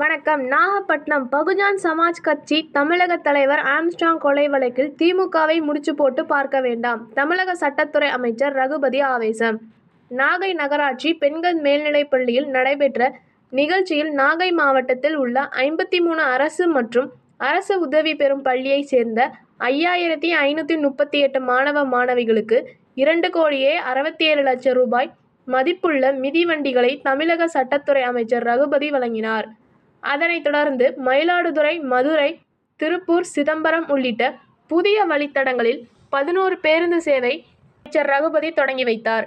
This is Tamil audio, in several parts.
வணக்கம். நாகப்பட்டினம் பகுஜன் சமாஜ் கட்சி தமிழக தலைவர் ஆம்ஸ்ட்ராங் கொலை வழக்கில் திமுகவை முடிச்சு போட்டு பார்க்க வேண்டாம். தமிழக சட்டத்துறை அமைச்சர் ரகுபதி ஆவேசம். நாகை நகராட்சி பெண்கள் மேல்நிலைப்பள்ளியில் நடைபெற்ற நிகழ்ச்சியில் நாகை மாவட்டத்தில் உள்ள 53 அரசு மற்றும் அரசு உதவி பெறும் பள்ளியை சேர்ந்த 5538 மாணவ மாணவிகளுக்கு 2,67,00,000 ரூபாய் மதிப்புள்ள மிதிவண்டிகளை தமிழக சட்டத்துறை அமைச்சர் ரகுபதி வழங்கினார். அதனைத் தொடர்ந்து மயிலாடுதுறை, மதுரை, திருப்பூர், சிதம்பரம் உள்ளிட்ட புதிய வழித்தடங்களில் 11 பேருந்து சேவை அமைச்சர் ரகுபதி தொடங்கி வைத்தார்.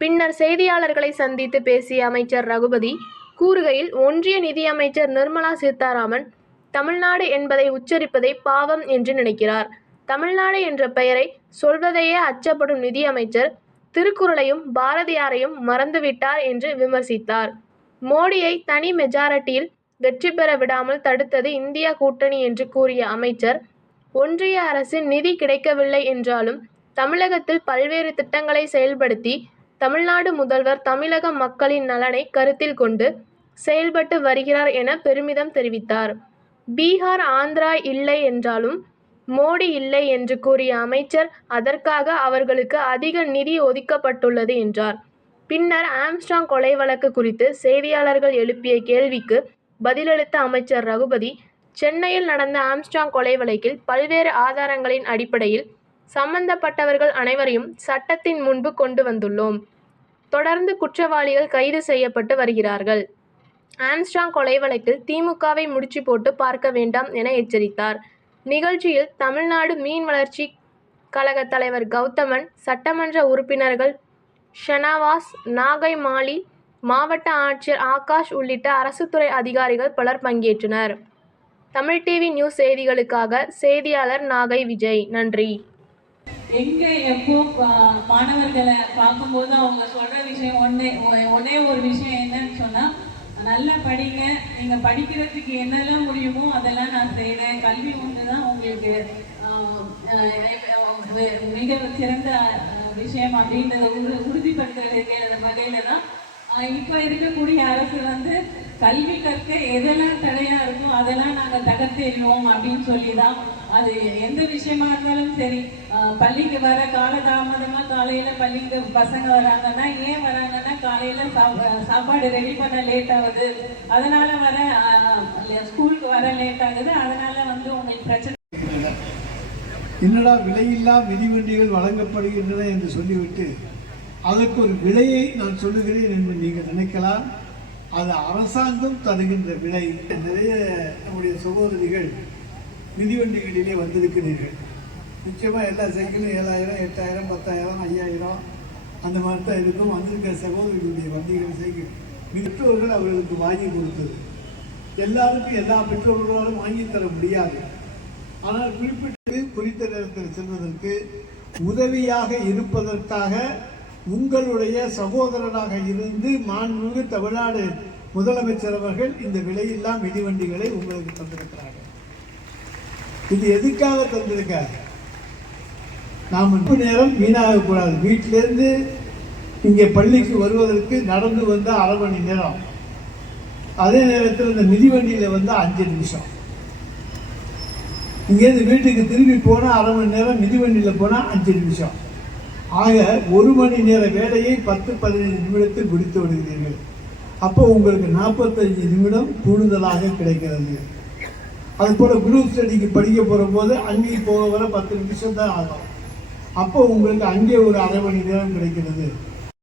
பின்னர் செய்தியாளர்களை சந்தித்து பேசிய அமைச்சர் ரகுபதி கூறுகையில், ஒன்றிய நிதியமைச்சர் நிர்மலா சீதாராமன் தமிழ்நாடு என்பதை உச்சரிப்பதை பாவம் என்று நினைக்கிறார். தமிழ்நாடு என்ற பெயரை சொல்வதையே அச்சப்படும் நிதியமைச்சர் திருக்குறளையும் பாரதியாரையும் மறந்துவிட்டார் என்று விமர்சித்தார். மோடியை தனி மெஜாரிட்டியில் வெற்றி பெற விடாமல் தடுத்தது இந்தியா கூட்டணி என்று கூறிய அமைச்சர், ஒன்றிய அரசின் நிதி கிடைக்கவில்லை என்றாலும் தமிழகத்தில் பல்வேறு திட்டங்களை செயல்படுத்தி தமிழ்நாடு முதல்வர் தமிழக மக்களின் நலனை கருத்தில் கொண்டு செயல்பட்டு வருகிறார் என பெருமிதம் தெரிவித்தார். பீகார், ஆந்திரா இல்லை என்றாலும் மோடி இல்லை என்று கூறிய அமைச்சர், அதற்காக அவர்களுக்கு அதிக நிதி ஒதுக்கப்பட்டுள்ளது என்றார். பின்னர் ஆம்ஸ்ட்ராங் கொலை வழக்கு குறித்து செய்தியாளர்கள் எழுப்பிய கேள்விக்கு பதிலளித்த அமைச்சர் ரகுபதி, சென்னையில் நடந்த ஆம்ஸ்ட்ராங் கொலை வழக்கில் பல்வேறு ஆதாரங்களின் அடிப்படையில் சம்பந்தப்பட்டவர்கள் அனைவரையும் சட்டத்தின் முன்பு கொண்டு வந்துள்ளோம். தொடர்ந்து குற்றவாளிகள் கைது செய்யப்பட்டு வருகிறார்கள். ஆம்ஸ்ட்ராங் கொலை வழக்கில் திமுகவை முடிச்சு போட்டு பார்க்க வேண்டாம் என எச்சரித்தார். நிகழ்ச்சியில் தமிழ்நாடு மீன் வளர்ச்சி கழக தலைவர் கௌதமன், சட்டமன்ற உறுப்பினர்கள் ஷனவாஸ், நாகை மாலி, மாவட்ட ஆட்சியர் ஆகாஷ் உள்ளிட்ட அரசு துறை அதிகாரிகள் பலர் பங்கேற்றனர். தமிழ் டிவி நியூஸ் செய்திகளுக்காக செய்தியாளர் நாகை விஜய். நன்றி. எங்க எப்போ மாணவர்களை பார்க்கும்போது அவங்க சொல்ற விஷயம் ஒன்னே ஒரு விஷயம் என்னன்னு சொன்னா, நல்லா படிங்க, நீங்க படிக்கிறதுக்கு என்னெல்லாம் முடியுமோ அதெல்லாம் நான் செய்யறேன், கல்வி ஒன்றுதான் உங்களுக்கு மிக சிறந்த விஷயம் அப்படின்றத உறுதிப்படுத்துற வகையில தான் இப்ப இருக்கக்கூடிய அரசு கல்வி கற்க எதெல்லாம் தடையா இருக்கோ அதெல்லாம் நாங்க தகர்த்தெறிவோம் அப்படின்னு சொல்லிதான், அது எந்த விஷயமா இருந்தாலும் சரி, பள்ளிக்கு வர காலதாமதமா காலையில பள்ளிக்கு பசங்க வராங்கன்னா ஏன் வராங்கன்னா காலையில சாப்பாடு ரெடி பண்ண லேட் ஆகுது, அதனால ஸ்கூலுக்கு வர லேட் ஆகுது, அதனால உங்களுக்கு பிரச்சனை. என்னடா விலையில்லா மிதிவண்டிகள் வழங்கப்படுகின்றன என்று சொல்லிவிட்டு அதற்கு ஒரு விலையை நான் சொல்லுகிறேன் என்று நீங்கள் நினைக்கலாம். அது அரசாங்கம் தருகின்ற விலை. நிறைய நம்முடைய சகோதரிகள் மிதிவண்டிகளிலே வந்திருக்கிறீர்கள். நிச்சயமாக எல்லா சைக்கிளும் 7,000, 8,000, 10,000, 5,000 அந்த மாதிரி தான் இருக்கும். வந்திருக்கிற சகோதரிகளுடைய வண்டிகள் சைக்கிள் பெற்றோர்கள் அவர்களுக்கு வாங்கி கொடுத்தது. எல்லாருக்கும் எல்லா பெற்றோர்களாலும் வாங்கி தர முடியாது. ஆனால் குறித்த நேரத்தில் செல்வதற்கு உதவியாக இருப்பதற்காக உங்களுடைய சகோதரராக இருந்து மாண்புமிகு தமிழ்நாடு முதலமைச்சர் அவர்கள் இந்த விலையில்லா மிதிவண்டிகளை உங்களுக்கு தந்திருக்கிறார்கள். இது எதுக்காக தந்திருக்காரு? நாம் நேரம் வீணாகக்கூடாது. வீட்டிலிருந்து இங்கே பள்ளிக்கு வருவதற்கு நடந்து வந்த 1/2 மணி நேரம், அதே நேரத்தில் இந்த மிதிவண்டியில 5 நிமிஷம், இங்கேருந்து வீட்டுக்கு திரும்பி போனால் 1/2 மணி நேரம், மிதிவண்டியில் போனால் 5 நிமிஷம். ஆக 1 மணி நேர வேலையை 10-15 நிமிடத்தில் முடித்து விடுகிறீர்கள். அப்போ உங்களுக்கு 45 நிமிடம் கூடுதலாக கிடைக்கிறது. அதுபோல் குரூப் ஸ்டடிக்கு படிக்க போகிற போது அங்கேயும் போக வர 10 நிமிஷம் தான் ஆகும். அப்போ உங்களுக்கு அங்கே ஒரு 1/2 மணி நேரம் கிடைக்கிறது.